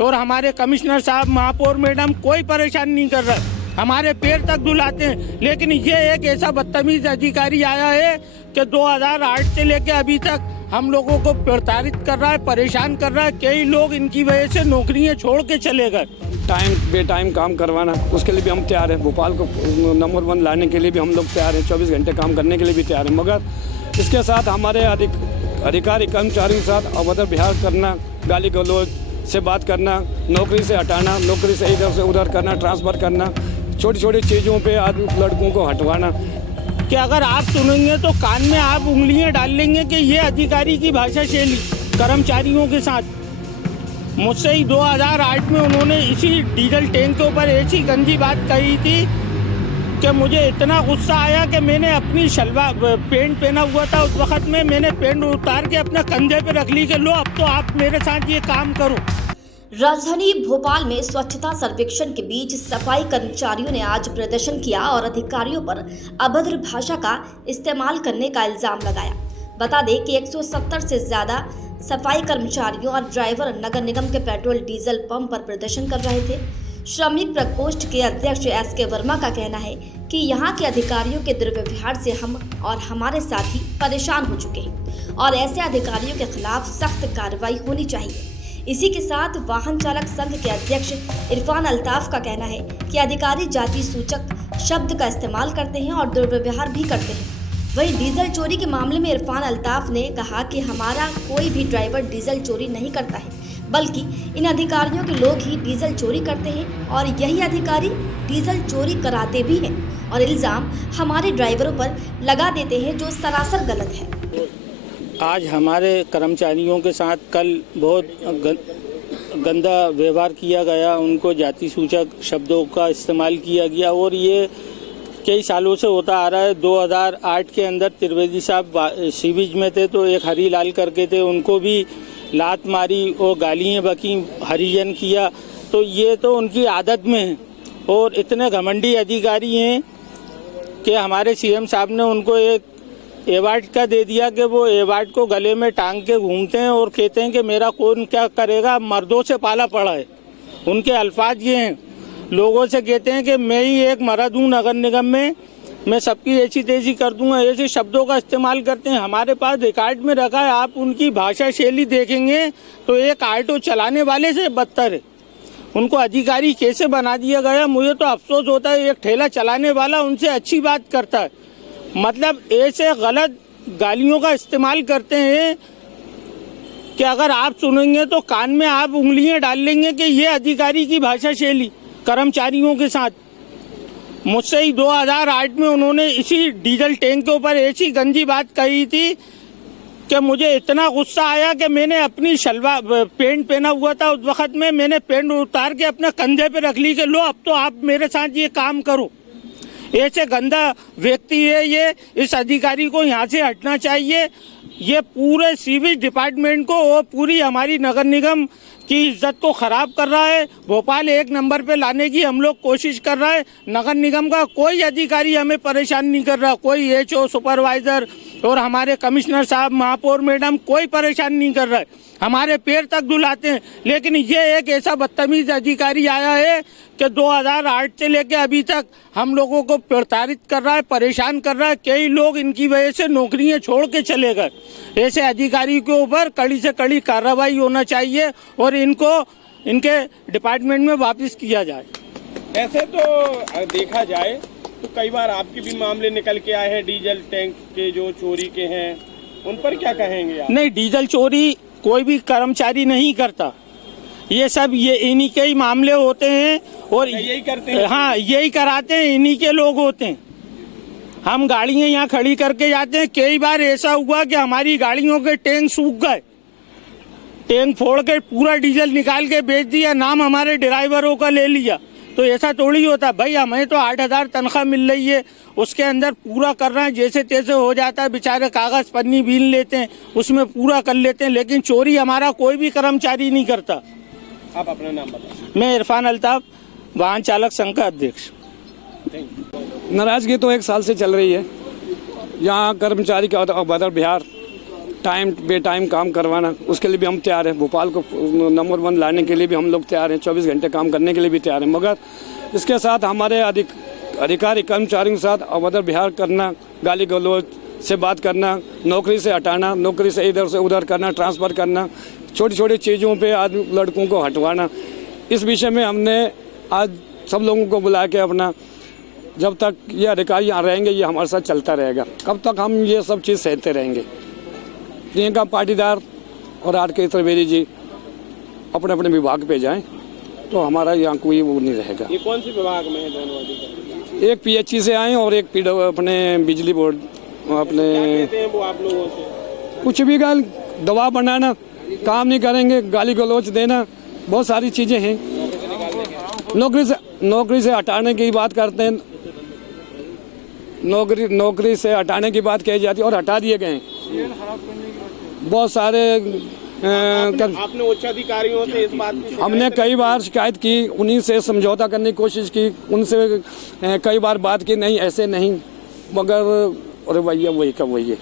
और हमारे कमिश्नर साहब, महापौर मैडम कोई परेशान नहीं कर रहा, हमारे पैर तक धुलाते हैं। लेकिन ये एक ऐसा बदतमीज अधिकारी आया है कि 2008 से लेकर अभी तक हम लोगों को प्रताड़ित कर रहा है, परेशान कर रहा है। कई लोग इनकी वजह से नौकरियां छोड़ के चले गए। टाइम बे टाइम काम करवाना, उसके लिए भी हम तैयार हैं। भोपाल को नंबर 1 लाने के लिए भी हम लोग तैयार हैं। 24 घंटे काम करने के लिए भी तैयार हैं। मगर इसके साथ हमारे अधिकारी कर्मचारियों के साथ अभद्र व्यवहार करना, गाली गलौज से बात करना, नौकरी से हटाना, नौकरी से इधर से उधर करना, ट्रांसफ़र करना, छोटी छोटी चीज़ों पे आदमी लड़कों को हटवाना। कि अगर आप सुनेंगे तो कान में आप उंगलियां डाल लेंगे कि ये अधिकारी की भाषा शैली कर्मचारियों के साथ। मुझसे ही 2008 में उन्होंने इसी डीजल टैंक के ऊपर ऐसी गंदी बात कही थी कि मुझे इतना गुस्सा आया कि मैंने अपनी शलवार पैंट पहना हुआ था उस वक्त में, मैंने पैंट उतार के अपने कंधे पे रख ली कि लो अब तो आप मेरे साथ ये काम करो। राजधानी भोपाल में स्वच्छता सर्वेक्षण के बीच सफाई कर्मचारियों ने आज प्रदर्शन किया और अधिकारियों पर अभद्र भाषा का इस्तेमाल करने का इल्जाम लगाया। बता दें कि 170 से ज्यादा सफाई कर्मचारियों और ड्राइवर नगर निगम के पेट्रोल डीजल पंप पर प्रदर्शन कर रहे थे। श्रमिक प्रकोष्ठ के अध्यक्ष SK वर्मा का कहना है कि यहाँ के अधिकारियों के दुर्व्यवहार से हम और हमारे साथी परेशान हो चुके हैं और ऐसे अधिकारियों के खिलाफ सख्त कार्रवाई होनी चाहिए। इसी के साथ वाहन चालक संघ के अध्यक्ष इरफान अल्ताफ का कहना है कि अधिकारी जाति सूचक शब्द का इस्तेमाल करते हैं और दुर्व्यवहार भी करते हैं। वहीं डीजल चोरी के मामले में इरफान अल्ताफ ने कहा कि हमारा कोई भी ड्राइवर डीजल चोरी नहीं करता है, बल्कि इन अधिकारियों के लोग ही डीजल चोरी करते हैं और यही अधिकारी डीजल चोरी कराते भी हैं और इल्जाम हमारे ड्राइवरों पर लगा देते हैं, जो सरासर गलत है। आज हमारे कर्मचारियों के साथ कल बहुत गंदा व्यवहार किया गया, उनको जाति सूचक शब्दों का इस्तेमाल किया गया और ये कई सालों से होता आ रहा है। 2008 के अंदर त्रिवेदी साहब सीबीज में थे तो एक हरीलाल करके थे, उनको भी लात मारी और गालियाँ बकी, हरिजन किया। तो ये तो उनकी आदत में है और इतने घमंडी अधिकारी हैं कि हमारे CM साहब ने उनको एक अवार्ड का दे दिया कि वो अवार्ड को गले में टांग के घूमते हैं और कहते हैं कि मेरा कौन क्या करेगा, मर्दों से पाला पड़ा है। उनके अल्फाज ये हैं, लोगों से कहते हैं कि मैं ही एक मर्द हूँ नगर निगम में, मैं सबकी ऐसी तेजी कर दूंगा, ऐसे शब्दों का इस्तेमाल करते हैं। हमारे पास रिकॉर्ड में रखा है, आप उनकी भाषा शैली देखेंगे तो एक ऑटो चलाने वाले से बदतर है। उनको अधिकारी कैसे बना दिया गया, मुझे तो अफसोस होता है। एक ठेला चलाने वाला उनसे अच्छी बात करता है, मतलब ऐसे गलत गालियों का इस्तेमाल करते हैं कि अगर आप सुनेंगे तो कान में आप उंगलियां डाल लेंगे कि ये अधिकारी की भाषा शैली कर्मचारियों के साथ। मुझसे ही 2008 में उन्होंने इसी डीजल टैंक के ऊपर ऐसी गंदी बात कही थी कि मुझे इतना गुस्सा आया कि मैंने अपनी शलवार पैंट पहना हुआ था उस वक्त में, मैंने पैंट उतार के अपने कंधे पे रख ली कि लो अब तो आप मेरे साथ ये काम करो। ऐसे गंदा व्यक्ति है ये, इस अधिकारी को यहाँ से हटना चाहिए। ये पूरे सीवेज डिपार्टमेंट को और पूरी हमारी नगर निगम की इज्जत को खराब कर रहा है। भोपाल 1 नंबर पे लाने की हम लोग कोशिश कर रहे हैं। नगर निगम का कोई अधिकारी हमें परेशान नहीं कर रहा, कोई HO सुपरवाइजर और हमारे कमिश्नर साहब, महापौर मैडम कोई परेशान नहीं कर रहा है, हमारे पैर तक धुलाते हैं। लेकिन ये एक ऐसा बदतमीज अधिकारी आया है कि 2008 से लेकर अभी तक हम लोगों को प्रताड़ित कर रहा है, परेशान कर रहा है। कई लोग इनकी वजह से नौकरियां छोड़ के चले गए। ऐसे अधिकारी के ऊपर कड़ी से कड़ी कार्रवाई होना चाहिए और इनको इनके डिपार्टमेंट में वापस किया जाए। ऐसे तो देखा जाए तो कई बार आपके भी मामले निकल के आए हैं डीजल टैंक के जो चोरी के हैं, उन पर क्या कहेंगे आप? नहीं, डीजल चोरी कोई भी कर्मचारी नहीं करता, ये सब ये इन्हीं के ही मामले होते हैं और यही करते हैं। हाँ, यही कराते हैं, इन्हीं के लोग होते हैं। हम गाड़ियां यहाँ खड़ी करके जाते हैं। कई बार ऐसा हुआ कि हमारी गाड़ियों के टैंक सूख गए, टैंक फोड़ के पूरा डीजल निकाल के बेच दिया, नाम हमारे ड्राइवरों का ले लिया। तो ऐसा थोड़ी होता भाई, हमें तो 8,000 तनख्वाह मिल रही है, उसके अंदर पूरा कर रहे हैं, जैसे तैसे हो जाता है। बेचारे कागज पन्नी बीन लेते हैं, उसमें पूरा कर लेते हैं, लेकिन चोरी हमारा कोई भी कर्मचारी नहीं करता। आप अपना नाम बताएं। मैं इरफान अल्ताफ, वाहन चालक संघ का अध्यक्ष। नाराजगी तो 1 साल से चल रही है। यहाँ कर्मचारी का अभद्र व्यवहार टाइम बे टाइम काम करवाना, उसके लिए भी हम तैयार हैं। भोपाल को नंबर 1 लाने के लिए भी हम लोग तैयार हैं। 24 घंटे काम करने के लिए भी तैयार हैं। मगर इसके साथ हमारे अधिकारी कर्मचारियों के साथ अभद्र व्यवहार करना, गाली गलौज से बात करना, नौकरी से हटाना, नौकरी से इधर से उधर करना, ट्रांसफ़र करना, छोटी छोटी चीज़ों पे आदमी लड़कों को हटवाना, इस विषय में हमने आज सब लोगों को बुला के अपना, जब तक ये अधिकारी यहाँ रहेंगे ये हमारे साथ चलता रहेगा। कब तक हम ये सब चीज़ सहते रहेंगे। प्रियंका पाटीदार और आर.के. त्रिवेदी जी अपने अपने विभाग पे जाएं तो हमारा यहाँ कोई वो नहीं रहेगा। ये कौन से विभाग में है दोनों अधिकारी? एक पीएचई से आए और एक अपने बिजली बोर्ड अपने। क्या कहते हैं वो आप लोगों से? कुछ भी गाल दबाव बनाना, काम नहीं करेंगे, गाली गलौज देना, बहुत सारी चीज़ें हैं। नौकरी से हटाने की बात करते हैं, नौकरी से हटाने की बात कही जाती है और हटा दिए गए हैं। बहुत सारे आपने उच्च अधिकारियों से इस बात की हमने कई बार शिकायत की, उन्हीं से समझौता करने की कोशिश की, उनसे कई बार बात की, नहीं ऐसे नहीं, मगर अरे भैया वही का वही है।